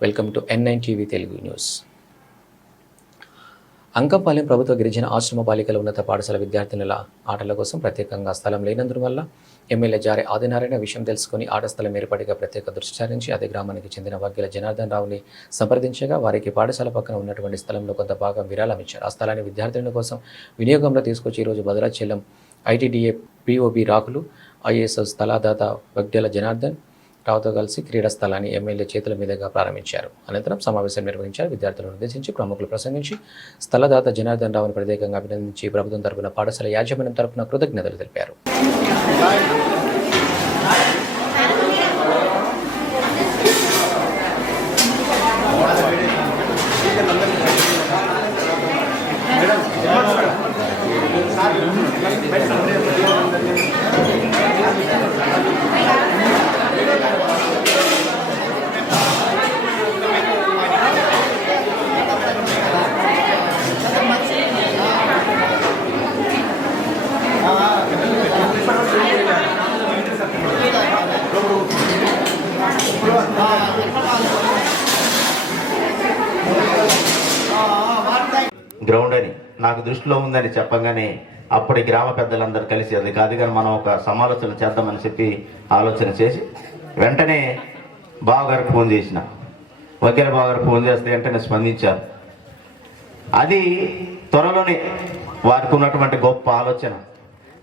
Welcome to N nine TV Telugu news Ankampalem ప్రభుత్వ గిరిజన ఆశ్రమ బాలికల ఉన్నత పాఠశాల విద్యార్థినుల ఆటల కోసం ప్రత్యేకంగా స్థలం లేనందువల్ల ఎమ్మెల్యే జారి ఆదినారాయణ విషయం తెలుసుకుని ఆట స్థలం ఏర్పాటుగా ప్రత్యేక దృష్టి సారించి అదే గ్రామానికి చెందిన వర్గీల జనార్దన్ రావుని సంప్రదించగా వారికి పాఠశాల పక్కన ఉన్నటువంటి స్థలంలో కొంత భాగం విరాళం ఇచ్చారు ఆ స్థలాన్ని విద్యార్థినుల కోసం వినియోగంలో తీసుకొచ్చి ఈరోజు భద్రాచలం ఐటీడీఏ పిఓబి రాకులు ఐఏఎస్ స్థలాదాత వగ్డెల జనార్దన్ రావుతో కలిసి క్రీడా స్థలాన్ని ఎమ్మెల్యే చేతుల మీదుగా ప్రారంభించారు. అనంతరం సమావేశం నిర్వహించారు. విద్యార్థులను ఉద్దేశించి ప్రముఖులు ప్రసంగించి స్థలదాత జనార్దన్ రావును ప్రత్యేకంగా అభినందించి ప్రభుత్వం తరపున పాఠశాల యాజమాన్యం తరపున కృతజ్ఞతలు తెలిపారు. గ్రౌండ్ అని నాకు దృష్టిలో ఉందని చెప్పగానే అప్పటి గ్రామ పెద్దలందరూ కలిసి అది కాదు కానీ మనం ఒక సమాలోచన చేద్దామని చెప్పి ఆలోచన చేసి వెంటనే బావగారికి ఫోన్ చేసిన. వకీల బావగారు ఫోన్ చేస్తే వెంటనే స్పందించారు. అది త్వరలోనే వారికి ఉన్నటువంటి గొప్ప ఆలోచన.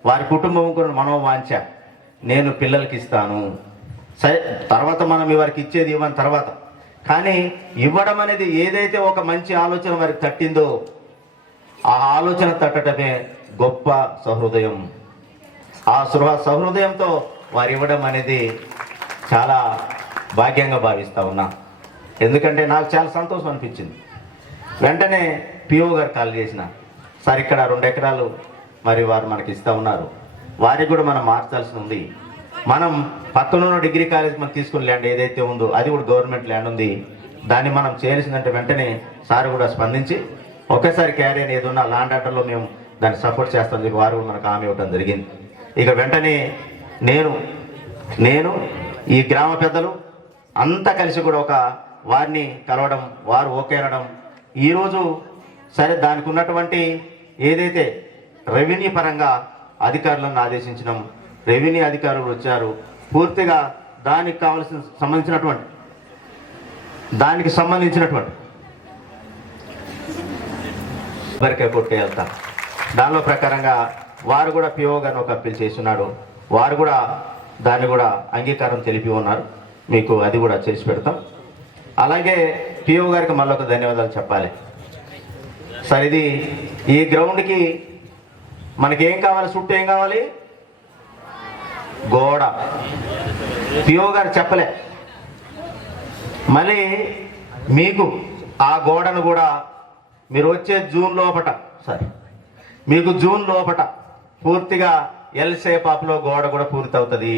వారి కుటుంబం కూడా మనోవాంఛ. నేను పిల్లలకి ఇస్తాను. సరే తర్వాత మనం వారికి ఇచ్చేది ఇవ్వని తర్వాత. కానీ ఇవ్వడం అనేది ఏదైతే ఒక మంచి ఆలోచన వారికి తట్టిందో ఆ ఆలోచన తట్టడమే గొప్ప సహృదయం. ఆ సృహ సహృదయంతో వారు ఇవ్వడం అనేది చాలా భాగ్యంగా భావిస్తూ ఉన్నా. ఎందుకంటే నాకు చాలా సంతోషం అనిపించింది. వెంటనే పిఓ గారు కాల్ చేసిన సార్ ఇక్కడ రెండు ఎకరాలు మరి వారు మనకి ఇస్తూ ఉన్నారు. వారికి కూడా మనం మార్చాల్సి ఉంది. మనం పక్కన డిగ్రీ కాలేజ్ మనం తీసుకున్న ల్యాండ్ ఏదైతే ఉందో అది కూడా గవర్నమెంట్ ల్యాండ్ ఉంది. దాన్ని మనం చేయాల్సిందంటే వెంటనే సార్ కూడా స్పందించి ఒకేసారి క్యారీ అనేది ఉన్న ఉన్నా ల్యాండ్ ఆర్డర్లో మేము దాన్ని సపోర్ట్ చేస్తాం చెప్పి వారు మనకు హామీ ఇవ్వడం జరిగింది. ఇక వెంటనే నేను నేను ఈ గ్రామ పెద్దలు అంతా కలిసి కూడా ఒక వారిని కలవడం వారు ఓకే అనడం ఈరోజు సరే దానికి ఉన్నటువంటి ఏదైతే రెవెన్యూ పరంగా అధికారులను ఆదేశించడం రెవెన్యూ అధికారులు వచ్చారు పూర్తిగా దానికి కావలసిన సంబంధించినటువంటి దానికి సంబంధించినటువంటి బరికే కొట్టే వెళ్తాం దానిలో ప్రకారంగా వారు కూడా పిఓ గారిని ఒక అప్పీల్ చేస్తున్నాడు. వారు కూడా దాన్ని కూడా అంగీకారం తెలిపి ఉన్నారు. మీకు అది కూడా చేసి పెడతాం. అలాగే పిఓ గారికి మళ్ళీ ఒక ధన్యవాదాలు చెప్పాలి. సార్ ఇది ఈ గ్రౌండ్కి మనకేం కావాలి? చుట్టూ ఏం కావాలి? గోడ. పిఓ గారు చెప్పలే. మళ్ళీ మీకు ఆ గోడను కూడా మీరు వచ్చే జూన్ లోపట సారీ మీకు జూన్ లోపట పూర్తిగా ఎల్ షేపాప్లో గోడ కూడా పూర్తి అవుతుంది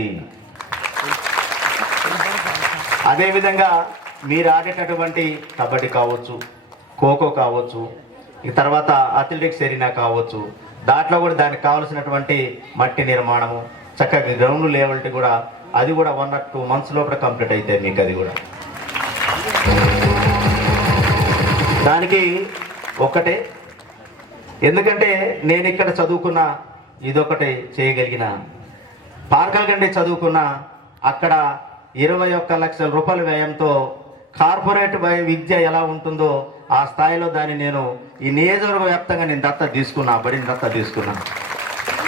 అదేవిధంగా మీరు ఆడేటటువంటి కబడ్డీ కావచ్చు ఖోఖో కావచ్చు ఈ తర్వాత అథ్లెటిక్స్ ఎరీనా కావచ్చు దాంట్లో కూడా దానికి కావలసినటువంటి మట్టి నిర్మాణము చక్కగా గ్రౌండ్ లెవెల్టీ కూడా అది కూడా వన్ ఆర్ టూ మంత్స్ లోపల కంప్లీట్ అయితే మీకు అది కూడా. దానికి ఒక్కటే. ఎందుకంటే నేను ఇక్కడ చదువుకున్న ఇదొకటి చేయగలిగిన. పార్కల్గండి చదువుకున్న అక్కడ ఇరవై ఒక్క లక్షల రూపాయల వ్యయంతో కార్పొరేట్ వై- విద్య ఎలా ఉంటుందో ఆ స్థాయిలో దాన్ని నేను ఈ నియోజకవర్గ వ్యాప్తంగా నేను దత్త తీసుకున్నా బడిని దత్త తీసుకున్నా.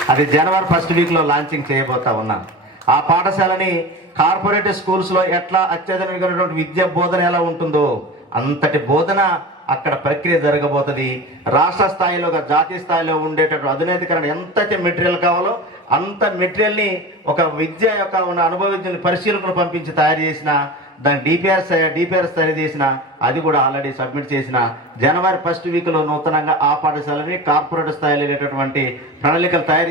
అది జనవరి ఫస్ట్ వీక్లో లాంచింగ్ చేయబోతా ఉన్నా. ఆ పాఠశాలని కార్పొరేట్ స్కూల్స్లో ఎట్లా అత్యాధునికమైనటువంటి విద్యా బోధన ఎలా ఉంటుందో అంతటి బోధన అక్కడ ప్రక్రియ జరగబోతుంది. రాష్ట్ర స్థాయిలో ఒక జాతీయ స్థాయిలో ఉండేటటువంటి అధునేతీకరణ ఎంతైతే మెటీరియల్ కావాలో అంత మెటీరియల్ని ఒక విద్య యొక్క ఉన్న అనుభవించిన పరిశీలకులు పంపించి తయారు చేసిన దాని డిపిఆర్ డిపిఆర్ తయారు చేసిన అది కూడా ఆల్రెడీ సబ్మిట్ చేసిన జనవరి ఫస్ట్ వీక్లో నూతనంగా ఆ పాఠశాలని కార్పొరేట్ స్థాయిలో వెళ్ళేటటువంటి ప్రణాళికలు తయారు